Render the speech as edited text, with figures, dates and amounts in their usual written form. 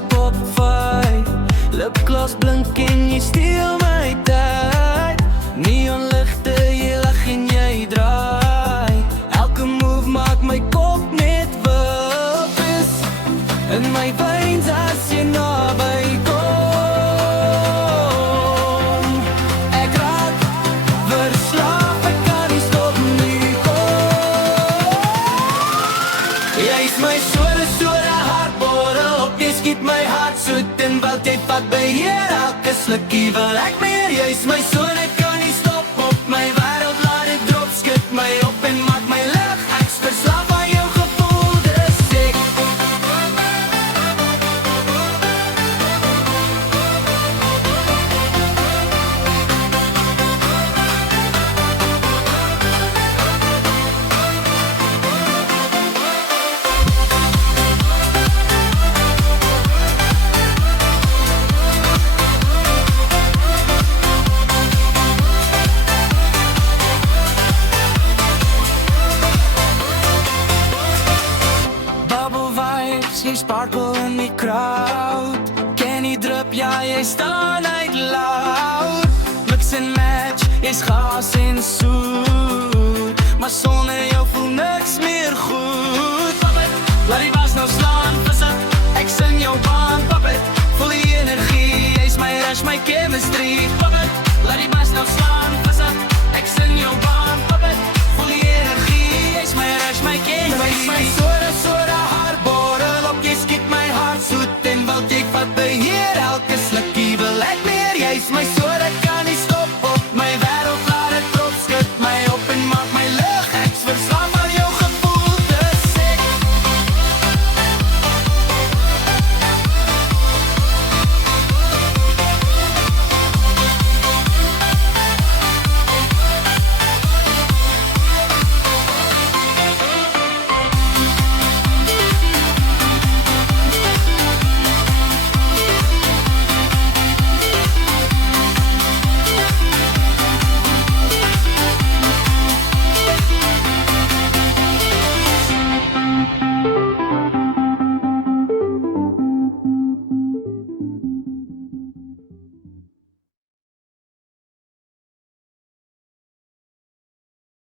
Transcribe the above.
slip op 5. Lipgloss blink en jy steel my tyd. Neonligte, jy lag en jy draai. Elke move maak my kop net wippies in my veins as jy naby kom. Ek raak verslaaf, ek kan nie stop nie, kom. Jy is my soda hartbottel op, jy skiet my hart soet en wild, jy vat beheer, elke slukkie wil ek meer. Jy is my son, ek kan nie stop op my wêreld, laat dit drop, skud my op en maak my lig. Ek's verslaaf aan jou gevoel, dis ek. Jy sparkle in die crowd, ken die drup, ja jy staan uit loud. Mix and match, jy's gas en soet, maar sonder jou voel niks meer goed. Pop it, laat die was nou slaan, vis it, ek sing jou baan. Pop it, voel die energie, jy's my rush, my chemistry. Pop it,